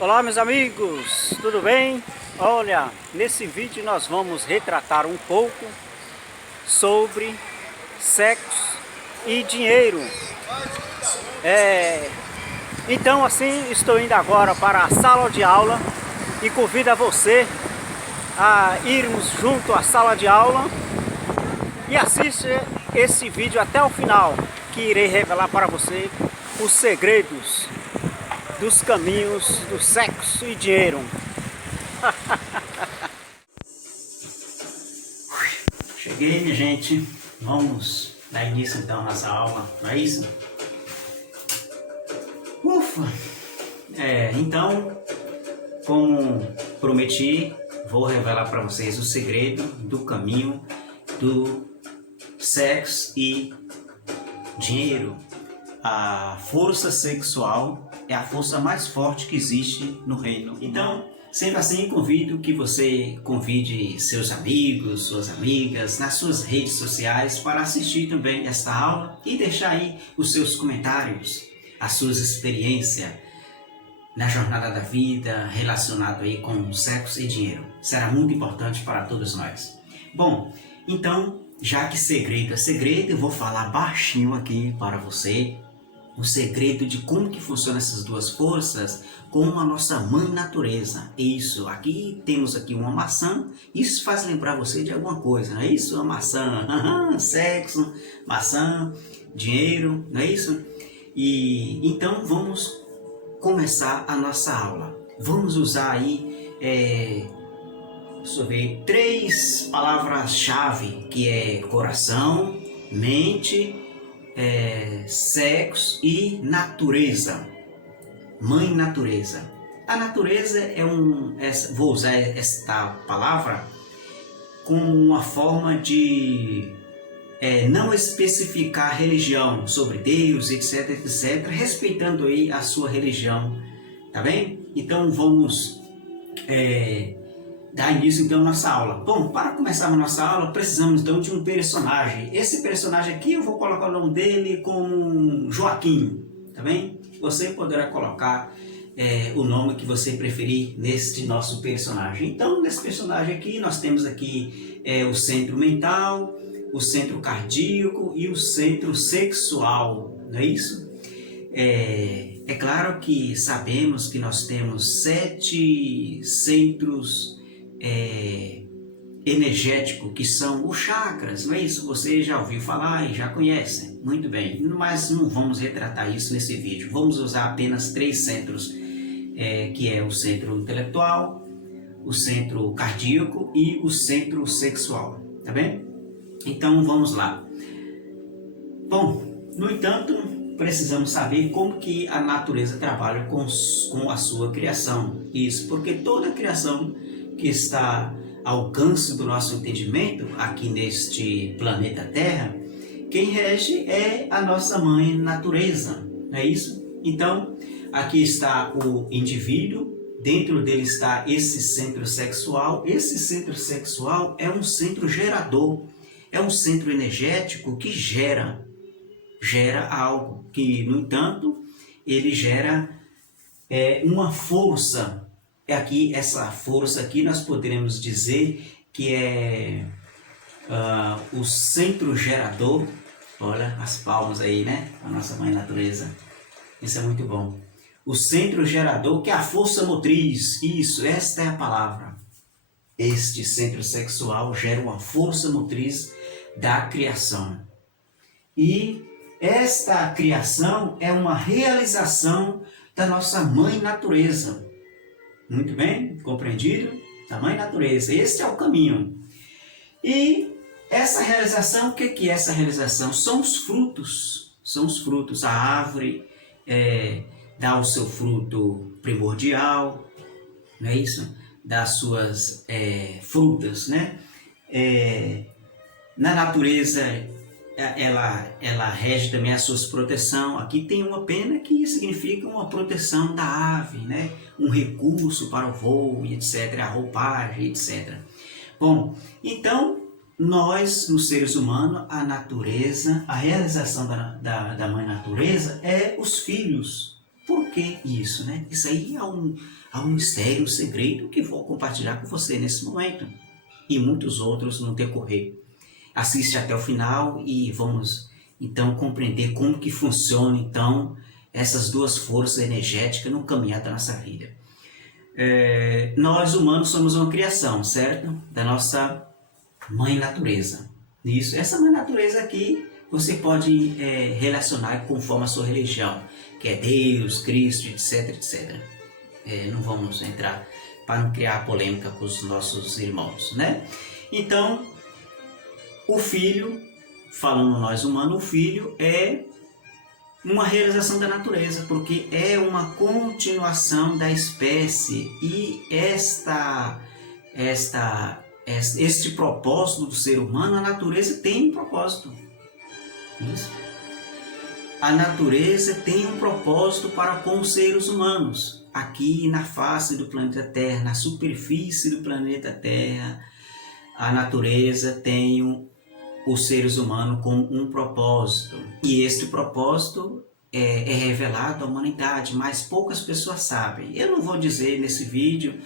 Olá meus amigos, tudo bem? Olha, nesse vídeo nós vamos retratar um pouco sobre sexo e dinheiro. Então assim, estou indo agora para a sala de aula e convido a você a irmos junto à sala de aula e assista esse vídeo até o final, que irei revelar para você os segredos dos caminhos do sexo e dinheiro. Cheguei, minha gente. Vamos dar início então nessa aula, não é isso? Ufa! Então, como prometi, vou revelar para vocês o segredo do caminho do sexo e dinheiro. A força sexual é a força mais forte que existe no reino. Então, sendo assim, convido que você convide seus amigos, suas amigas, nas suas redes sociais para assistir também esta aula e deixar aí os seus comentários, as suas experiências na jornada da vida relacionado aí com sexo e dinheiro. Será muito importante para todos nós. Bom, então, já que segredo é segredo, eu vou falar baixinho aqui para você o segredo de como que funcionam essas duas forças com a nossa mãe natureza. Isso, aqui temos aqui uma maçã, isso faz lembrar você de alguma coisa, não é isso? Uma maçã, sexo, maçã, dinheiro, não é isso? E então vamos começar a nossa aula. Vamos usar aí, deixa eu ver, 3 palavras-chave, que é coração, mente, sexo e natureza. Mãe natureza. A natureza vou usar esta palavra como uma forma de não especificar religião sobre Deus, etc, etc, respeitando aí a sua religião, tá bem? Então vamos dar início então à nossa aula. Bom, para começar a nossa aula, precisamos então de um personagem. Esse personagem aqui eu vou colocar o nome dele como Joaquim, tá bem? Você poderá colocar o nome que você preferir neste nosso personagem. Então, nesse personagem aqui, nós temos aqui o centro mental, o centro cardíaco e o centro sexual, não é isso? É claro que sabemos que nós temos 7 centros energético, que são os chakras, não é isso? Você já ouviu falar e já conhece, muito bem, mas não vamos retratar isso nesse vídeo. Vamos usar apenas 3 centros, que é o centro intelectual, o centro cardíaco e o centro sexual, tá bem? Então vamos lá. Bom, no entanto, precisamos saber como que a natureza trabalha com a sua criação. Isso porque toda a criação que está ao alcance do nosso entendimento aqui neste planeta Terra, quem rege é a nossa mãe natureza, não é isso? Então, aqui está o indivíduo, dentro dele está esse centro sexual. Esse centro sexual é um centro gerador, é um centro energético que gera algo, que no entanto ele gera uma força. Aqui, essa força aqui nós poderemos dizer que é o centro gerador. Olha as palmas aí, né? A nossa mãe natureza. Isso é muito bom. O centro gerador, que é a força motriz. Isso, esta é a palavra. Este centro sexual gera uma força motriz da criação. E esta criação é uma realização da nossa mãe natureza. Muito bem, compreendido? Da mãe natureza. Este é o caminho. E essa realização, o que é essa realização? São os frutos. São os frutos. A árvore dá o seu fruto primordial, não é isso? Dá as suas frutas, né? Na natureza, ela rege também a sua proteção. Aqui tem uma pena que significa uma proteção da ave, né? Um recurso para o voo, etc., a roupagem, etc. Bom, então nós, nos seres humanos, a natureza, a realização da mãe natureza é os filhos, Por que isso, né? Isso aí há um mistério, um segredo que vou compartilhar com você nesse momento e muitos outros no decorrer. Assiste até o final e vamos então compreender como que funciona então essas duas forças energéticas no caminhar da nossa vida. Nós humanos somos uma criação, certo? Da nossa mãe natureza. Isso, essa mãe natureza aqui você pode relacionar conforme a sua religião, que é Deus, Cristo, etc, etc. Não vamos entrar para não criar polêmica com os nossos irmãos, né? Então, o filho, falando nós humanos, o filho é uma realização da natureza, porque é uma continuação da espécie e este propósito do ser humano, a natureza tem um propósito. Isso. A natureza tem um propósito para com os seres humanos, aqui na face do planeta Terra, na superfície do planeta Terra. A natureza tem os seres humanos com um propósito, e este propósito é revelado à humanidade, mas poucas pessoas sabem. Eu não vou dizer nesse vídeo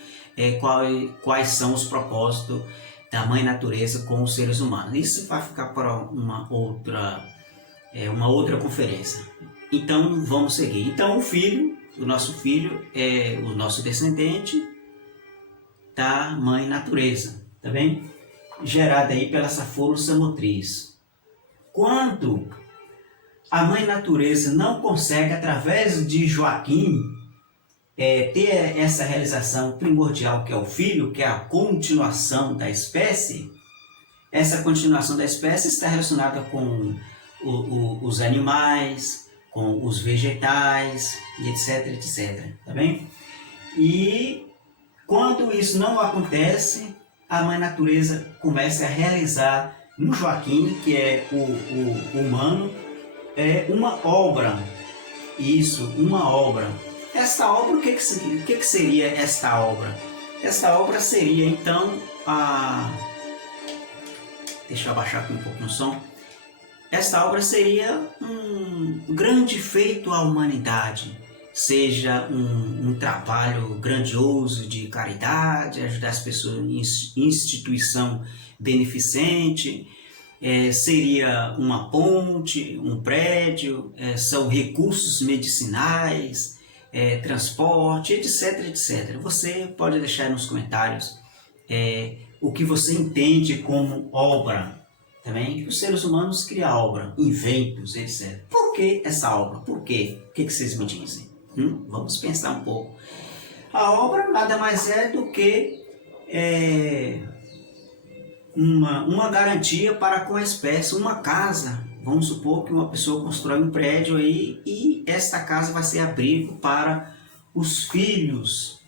quais são os propósitos da Mãe Natureza com os seres humanos. Isso vai ficar para uma outra conferência. Então vamos seguir. Então o nosso filho é o nosso descendente da Mãe Natureza, tá bem? Gerada aí pela essa força motriz. Quando a Mãe Natureza não consegue, através de Joaquim, ter essa realização primordial que é o filho, que é a continuação da espécie, essa continuação da espécie está relacionada com os animais, com os vegetais, etc, etc, tá bem? E quando isso não acontece, a Mãe Natureza começa a realizar no Joaquim, que é o humano, uma obra. Isso, uma obra. Esta obra, o que seria esta obra? Esta obra seria, então, Deixa eu abaixar aqui um pouquinho o som. Esta obra seria um grande feito à humanidade, seja um trabalho grandioso de caridade, ajudar as pessoas em instituição beneficente, seria uma ponte, um prédio, são recursos medicinais, transporte, etc, etc. Você pode deixar nos comentários o que você entende como obra. Também os seres humanos criam obra, inventos, etc. Por que essa obra? Por quê? O que vocês me dizem? Vamos pensar um pouco. A obra nada mais é do que uma garantia para com a espécie, uma casa. Vamos supor que uma pessoa constrói um prédio aí e esta casa vai ser abrigo para os filhos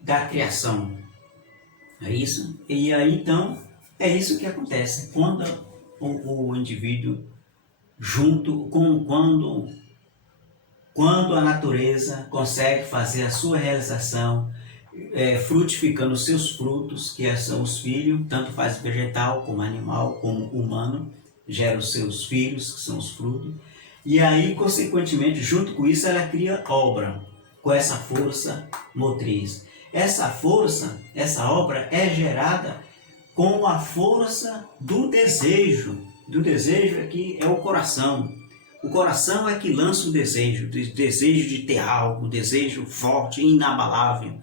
da criação. É isso? E aí então é isso que acontece quando o indivíduo quando a natureza consegue fazer a sua realização, frutificando os seus frutos, que são os filhos, tanto faz vegetal como animal, como humano, gera os seus filhos, que são os frutos, e aí, consequentemente, junto com isso, ela cria obra, com essa força motriz. Essa força, essa obra é gerada com a força do desejo. Do desejo aqui é o coração. O coração é que lança o desejo de ter algo, desejo forte, inabalável.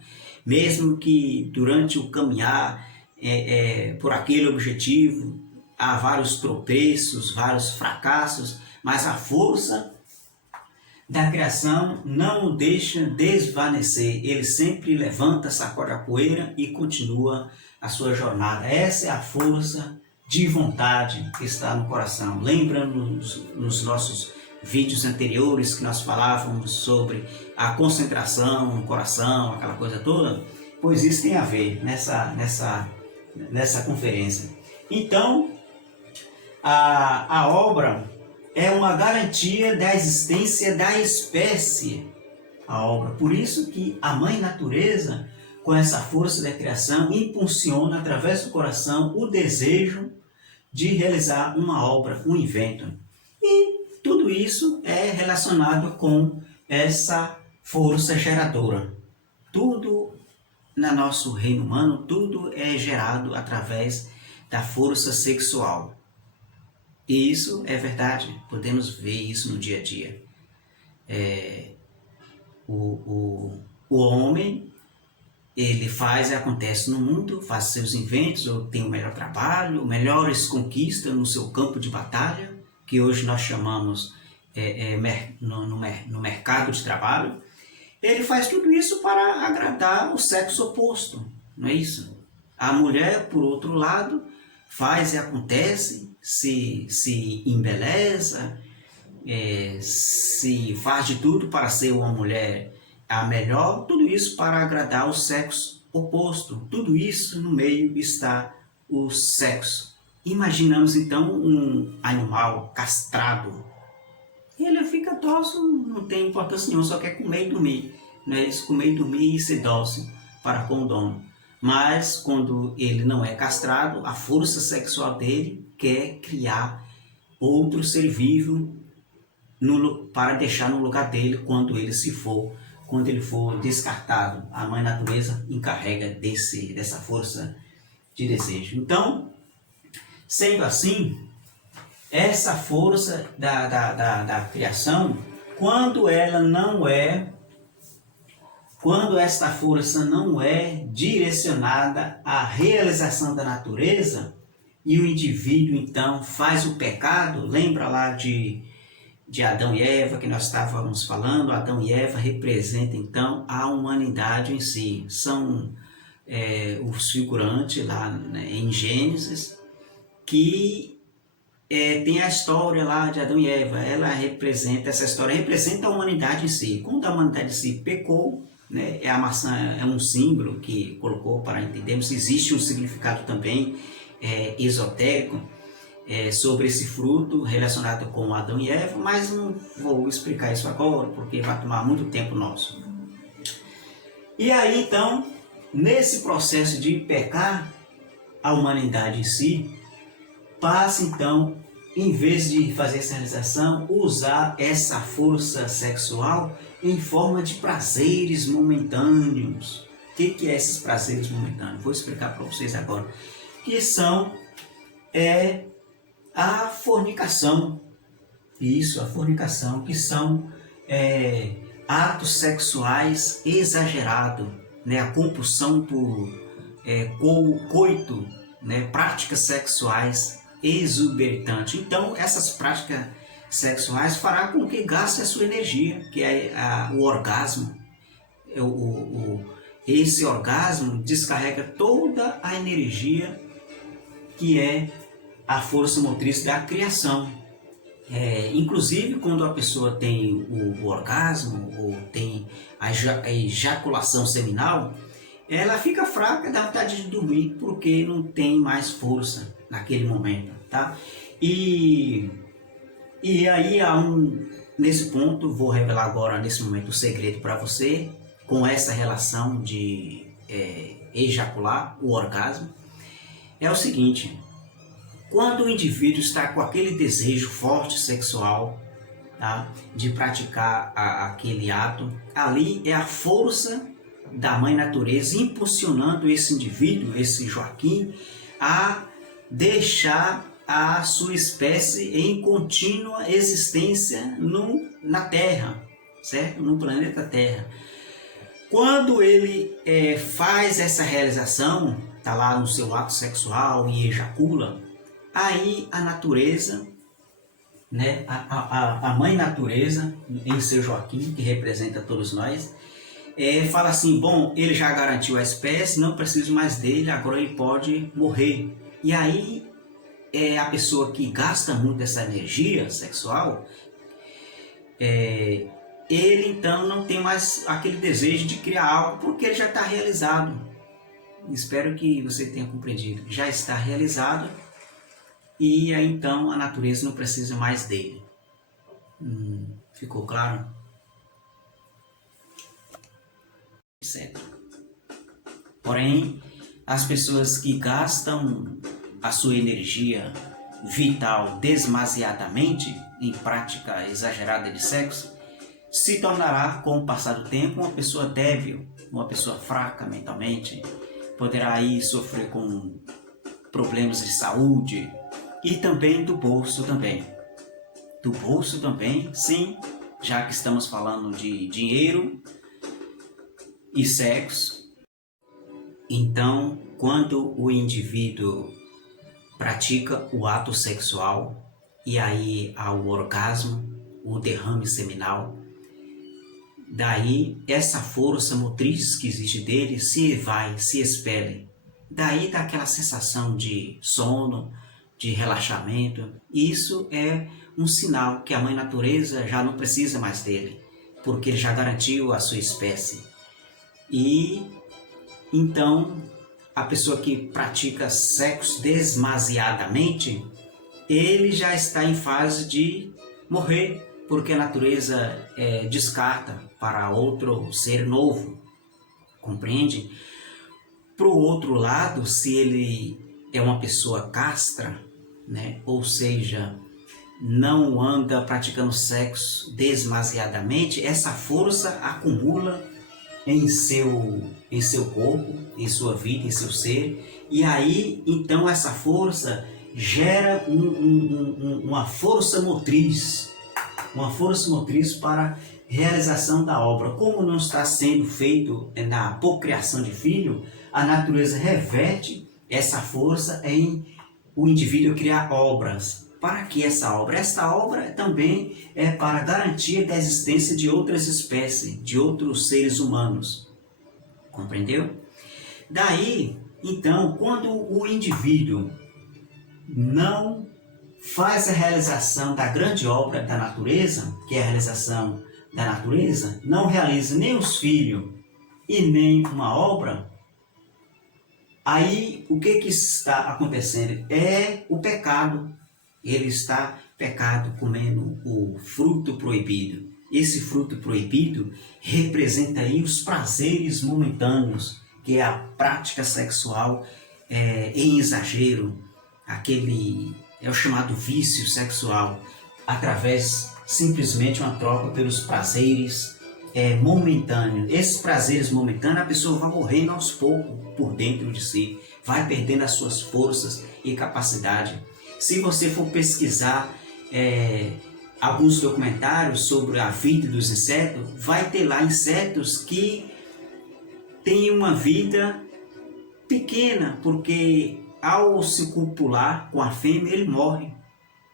Mesmo que durante o caminhar por aquele objetivo, há vários tropeços, vários fracassos, mas a força da criação não o deixa desvanecer. Ele sempre levanta, sacode a poeira e continua a sua jornada. Essa é a força de vontade que está no coração. Lembra-nos nos nossos vídeos anteriores que nós falávamos sobre a concentração no coração, aquela coisa toda? Pois isso tem a ver nessa conferência. Então, a obra é uma garantia da existência da espécie. A obra. Por isso que a Mãe Natureza, com essa força da criação, impulsiona através do coração o desejo de realizar uma obra, um invento. E tudo isso é relacionado com essa força geradora. Tudo no nosso reino humano, tudo é gerado através da força sexual. E isso é verdade, podemos ver isso no dia a dia. O homem, ele faz e acontece no mundo, faz seus inventos, ou tem o melhor trabalho, melhores conquistas no seu campo de batalha, que hoje nós chamamos no mercado de trabalho. Ele faz tudo isso para agradar o sexo oposto, não é isso? A mulher, por outro lado, faz e acontece, se embeleza, se faz de tudo para ser uma mulher a melhor, tudo isso para agradar o sexo oposto. Tudo isso no meio está o sexo. Imaginamos então um animal castrado. Ele fica dócil, não tem importância nenhuma, só quer comer e dormir. Não é isso? Comer e dormir e ser dócil para com o dono. Mas quando ele não é castrado, a força sexual dele quer criar outro ser vivo para deixar no lugar dele quando ele for descartado. A mãe natureza encarrega dessa força de desejo. Então, sendo assim, essa força da criação, quando esta força não é direcionada à realização da natureza, e o indivíduo então faz o pecado, lembra lá de Adão e Eva, que nós estávamos falando. Adão e Eva representam então a humanidade em si, são os figurantes lá, né, em Gênesis, que tem a história lá de Adão e Eva. Essa história representa a humanidade em si. Quando a humanidade em si pecou, né, a maçã é um símbolo que colocou para entendermos. Existe um significado também esotérico sobre esse fruto relacionado com Adão e Eva, mas não vou explicar isso agora, porque vai tomar muito tempo nosso. E aí então, nesse processo de pecar, a humanidade em si passa então, em vez de fazer essa realização, usar essa força sexual em forma de prazeres momentâneos. O que é esses prazeres momentâneos? Vou explicar para vocês agora. Que são a fornicação. Isso, a fornicação, que são atos sexuais exagerados, né? A compulsão por coito, né? Práticas sexuais exuberantes. Então, essas práticas sexuais fará com que gaste a sua energia, que é o orgasmo. Esse orgasmo descarrega toda a energia que é a força motriz da criação. Inclusive, quando a pessoa tem o orgasmo ou tem a ejaculação seminal, ela fica fraca, dá vontade de dormir, porque não tem mais força naquele momento, tá? E aí nesse ponto, vou revelar agora nesse momento o segredo para você, com essa relação de ejacular, o orgasmo. É o seguinte: quando o indivíduo está com aquele desejo forte sexual, tá, de praticar aquele ato, ali é a força da mãe natureza impulsionando esse indivíduo, esse Joaquim, a deixar a sua espécie em contínua existência na Terra, certo? No planeta Terra. Quando ele faz essa realização, está lá no seu ato sexual e ejacula, aí a natureza, né, a mãe natureza, em seu Joaquim, que representa todos nós, fala assim: bom, ele já garantiu a espécie, não preciso mais dele, agora ele pode morrer. E aí a pessoa que gasta muito essa energia sexual, ele então não tem mais aquele desejo de criar algo, porque ele já está realizado. Espero que você tenha compreendido. Já está realizado, e aí então a natureza não precisa mais dele. Ficou claro? Certo. Porém, as pessoas que gastam a sua energia vital demasiadamente em prática exagerada de sexo se tornará, com o passar do tempo, uma pessoa débil, uma pessoa fraca mentalmente, poderá aí sofrer com problemas de saúde e também do bolso também. Do bolso também, sim, já que estamos falando de dinheiro e sexo. Então, quando o indivíduo pratica o ato sexual e aí há o orgasmo, o derrame seminal, daí essa força motriz que existe dele se expele. Daí dá aquela sensação de sono, de relaxamento. Isso é um sinal que a mãe natureza já não precisa mais dele, porque ele já garantiu a sua espécie. E então a pessoa que pratica sexo demasiadamente, ele já está em fase de morrer, porque a natureza descarta para outro ser novo, compreende? Para o outro lado, se ele é uma pessoa castra, né? Ou seja, não anda praticando sexo demasiadamente, essa força acumula em seu corpo, em sua vida, em seu ser, e aí então essa força gera uma força motriz para realização da obra. Como não está sendo feito na procriação de filho, a natureza reverte essa força em o indivíduo criar obras. Para que essa obra? Essa obra também é para garantia da existência de outras espécies, de outros seres humanos. Compreendeu? Daí, então, quando o indivíduo não faz a realização da grande obra da natureza, que é a realização da natureza, não realiza nem os filhos e nem uma obra, aí o que está acontecendo? É o pecado. Ele está pecado comendo o fruto proibido. Esse fruto proibido representa aí os prazeres momentâneos, que é a prática sexual em exagero, aquele é o chamado vício sexual, através simplesmente uma troca pelos prazeres momentâneos. Esses prazeres momentâneos, a pessoa vai morrendo aos poucos por dentro de si, vai perdendo as suas forças e capacidade. Se você for pesquisar alguns documentários sobre a vida dos insetos, vai ter lá insetos que têm uma vida pequena, porque ao se copular com a fêmea, ele morre.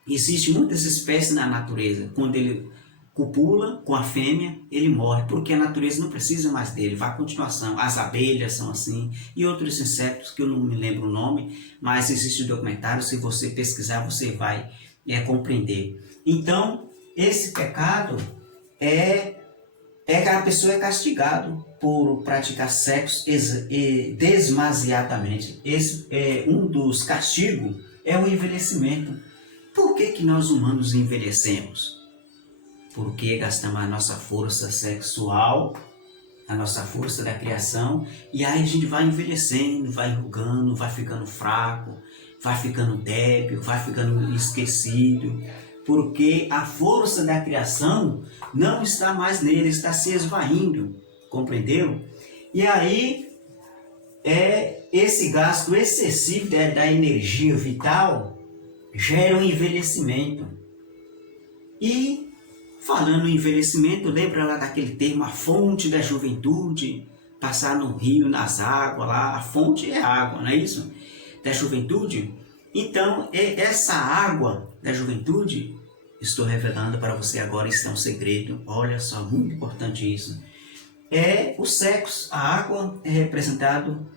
Existem muitas espécies na natureza, quando ele copula com a fêmea, ele morre, porque a natureza não precisa mais dele, vai à continuação. As abelhas são assim, e outros insetos que eu não me lembro o nome, mas existe um documentário, se você pesquisar, você vai compreender. Então, esse pecado que a pessoa é castigado por praticar sexo demasiadamente. Esse um dos castigos é o envelhecimento. Por que nós humanos envelhecemos? Porque gastamos a nossa força sexual, a nossa força da criação, e aí a gente vai envelhecendo, vai enrugando, vai ficando fraco, vai ficando débil, vai ficando esquecido, porque a força da criação não está mais nele, está se esvaindo, compreendeu? E aí esse gasto excessivo da energia vital gera um envelhecimento. E falando em envelhecimento, lembra lá daquele termo, a fonte da juventude, passar no rio, nas águas lá, a fonte é água, não é isso? Da juventude. Então, essa água da juventude, estou revelando para você agora, isso é um segredo, olha só, muito importante isso. É o sexo, a água é representado,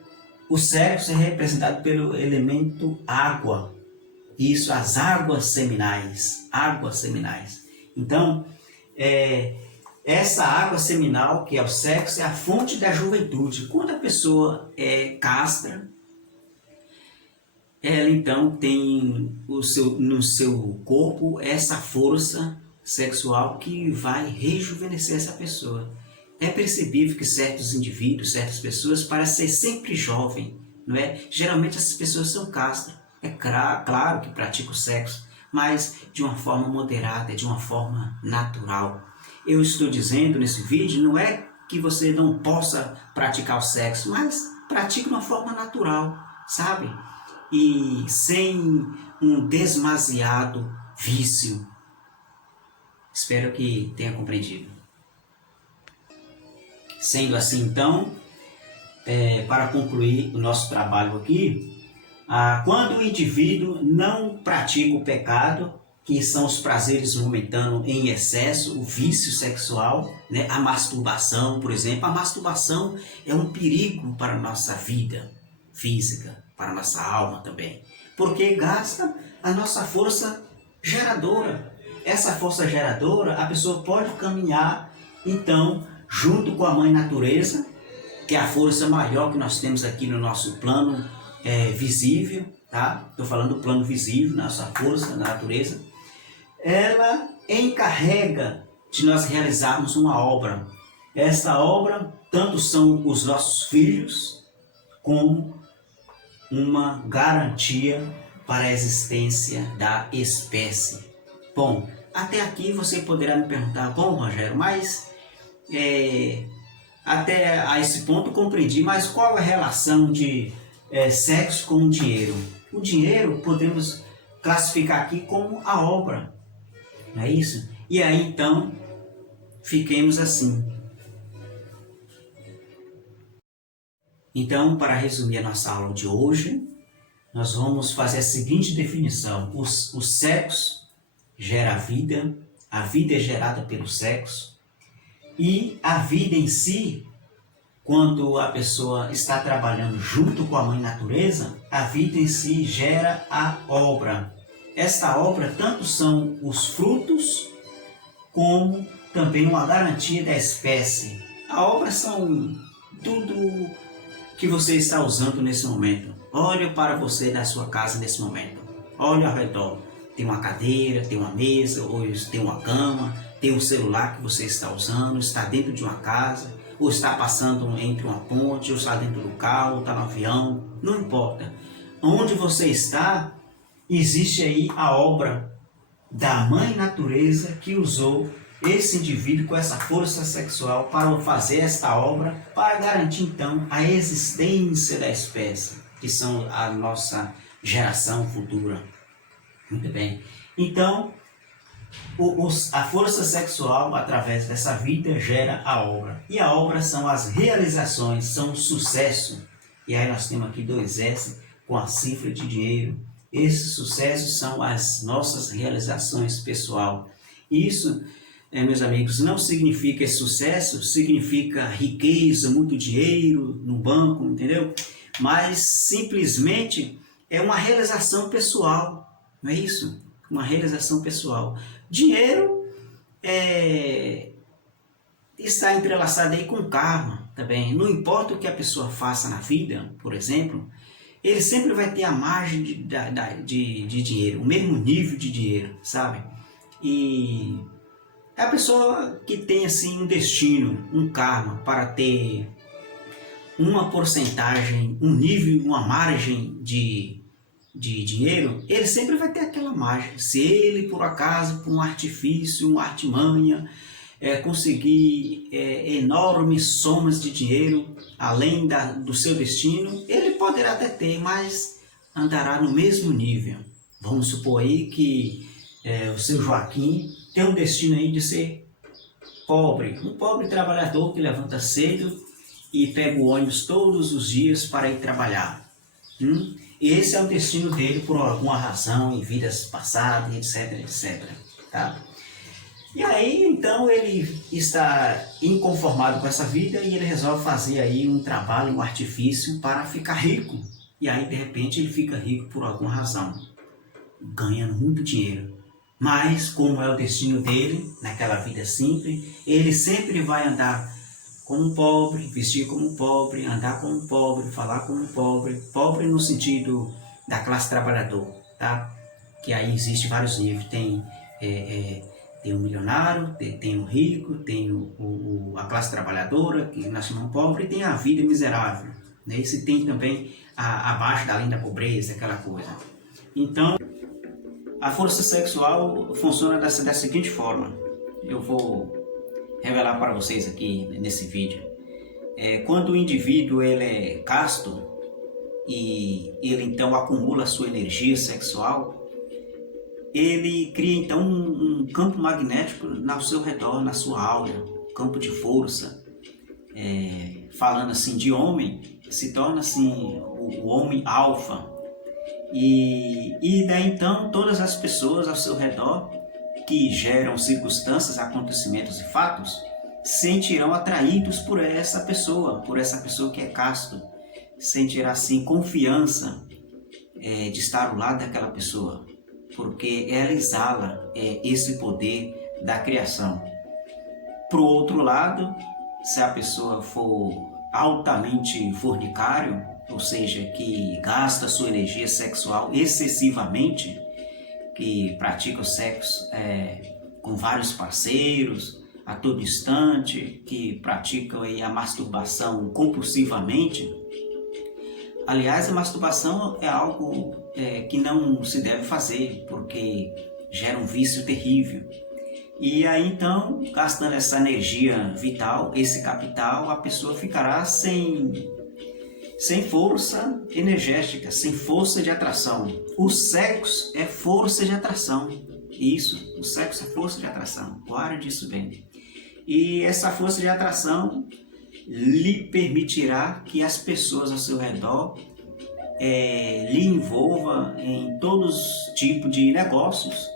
o sexo é representado pelo elemento água. Isso, as águas seminais, águas seminais. Então, essa água seminal, que é o sexo, é a fonte da juventude. Quando a pessoa é castra, ela então tem no seu corpo essa força sexual que vai rejuvenescer essa pessoa. É percebível que certos indivíduos, certas pessoas, parecem ser sempre jovem, não é? Geralmente essas pessoas são castras. É claro que praticam o sexo, mas de uma forma moderada, de uma forma natural. eu estou dizendo nesse vídeo não é que você não possa praticar o sexo, mas pratique de uma forma natural, sabe? E sem um demasiado vício. Espero que tenha compreendido. Sendo assim, então, para concluir o nosso trabalho aqui, quando o indivíduo não pratica o pecado, que são os prazeres momentâneos em excesso, o vício sexual, né? A masturbação, por exemplo. A masturbação é um perigo para a nossa vida física, para a nossa alma também, porque gasta a nossa força geradora. Essa força geradora, a pessoa pode caminhar, então, junto com a Mãe Natureza, que é a força maior que nós temos aqui no nosso plano visível, tá? Estou falando do plano visível, nossa força da natureza. Ela encarrega de nós realizarmos uma obra. Esta obra, tanto são os nossos filhos, como uma garantia para a existência da espécie. Bom, até aqui você poderá me perguntar, bom, Rogério, mas até a esse ponto compreendi, mas qual é a relação de sexo com o dinheiro? O dinheiro podemos classificar aqui como a obra, não é isso? E aí então, fiquemos assim. Então, para resumir a nossa aula de hoje, nós vamos fazer a seguinte definição. O sexo gera a vida é gerada pelo sexo, e a vida em si, quando a pessoa está trabalhando junto com a Mãe Natureza, a vida em si gera a obra. Esta obra tanto são os frutos, como também uma garantia da espécie. A obra são tudo que você está usando nesse momento. Olhe para você da sua casa nesse momento. Olhe ao redor. Tem uma cadeira, tem uma mesa, ou tem uma cama, tem um celular que você está usando, está dentro de uma casa, ou está passando entre uma ponte, ou está dentro do carro, ou está no avião, não importa. Onde você está, existe aí a obra da Mãe Natureza que usou esse indivíduo com essa força sexual para fazer esta obra, para garantir então a existência da espécie, que são a nossa geração futura. Muito bem. Então, a força sexual, através dessa vida, gera a obra. E a obra são as realizações, são o sucesso. E aí nós temos aqui 2 S com a cifra de dinheiro. Esses sucessos são as nossas realizações pessoal. Isso, meus amigos, não significa sucesso, significa riqueza, muito dinheiro no banco, entendeu? Mas simplesmente é uma realização pessoal. Não é isso? Uma realização pessoal. Dinheiro está entrelaçado aí com karma também. Não importa o que a pessoa faça na vida, por exemplo, ele sempre vai ter a margem de dinheiro, o mesmo nível de dinheiro, sabe? E a pessoa que tem assim um destino, um karma para ter uma porcentagem, um nível, uma margem de dinheiro, ele sempre vai ter aquela margem. Se ele, por acaso, por um artifício, uma artimanha, conseguir enormes somas de dinheiro, além do seu destino, ele poderá até ter, mas andará no mesmo nível. Vamos supor aí que o seu Joaquim tem um destino aí de ser pobre, um pobre trabalhador que levanta cedo e pega o ônibus todos os dias para ir trabalhar. E esse é o destino dele por alguma razão, em vidas passadas, etc, etc. Tá? E aí, então, ele está inconformado com essa vida e ele resolve fazer aí um trabalho, um artifício para ficar rico. E aí, de repente, ele fica rico por alguma razão, ganhando muito dinheiro. Mas, como é o destino dele, naquela vida simples, ele sempre vai andar como um pobre, vestir como um pobre, andar como um pobre, falar como um pobre. Pobre no sentido da classe trabalhador, tá? Que aí existe vários níveis. Tem o milionário, tem o rico, tem a classe trabalhadora, que nós chamamos pobre, e tem a vida miserável, né? E se tem também abaixo da linha da pobreza, aquela coisa. Então, a força sexual funciona da seguinte forma. Eu vou revelar para vocês aqui nesse vídeo. Quando o indivíduo ele é casto e ele então acumula a sua energia sexual, ele cria então um campo magnético ao seu redor, na sua aura, campo de força. Falando assim de homem, se torna assim o homem alfa. E daí então todas as pessoas ao seu redor que geram circunstâncias, acontecimentos e fatos sentirão atraídos por essa pessoa que é casto, sentirá assim confiança de estar ao lado daquela pessoa, porque ela exala esse poder da criação. Por outro lado, se a pessoa for altamente fornicário, ou seja, que gasta sua energia sexual excessivamente, que pratica o sexo com vários parceiros a todo instante, que pratica a masturbação compulsivamente. Aliás, a masturbação é algo que não se deve fazer, porque gera um vício terrível. E aí então, gastando essa energia vital, esse capital, a pessoa ficará sem força energética, sem força de atração. O sexo é força de atração. Isso, o sexo é força de atração. Guarde disso bem. E essa força de atração lhe permitirá que as pessoas ao seu redor lhe envolvam em todos os tipos de negócios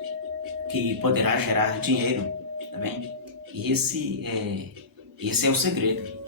que poderá gerar dinheiro, tá bem? E esse é o segredo.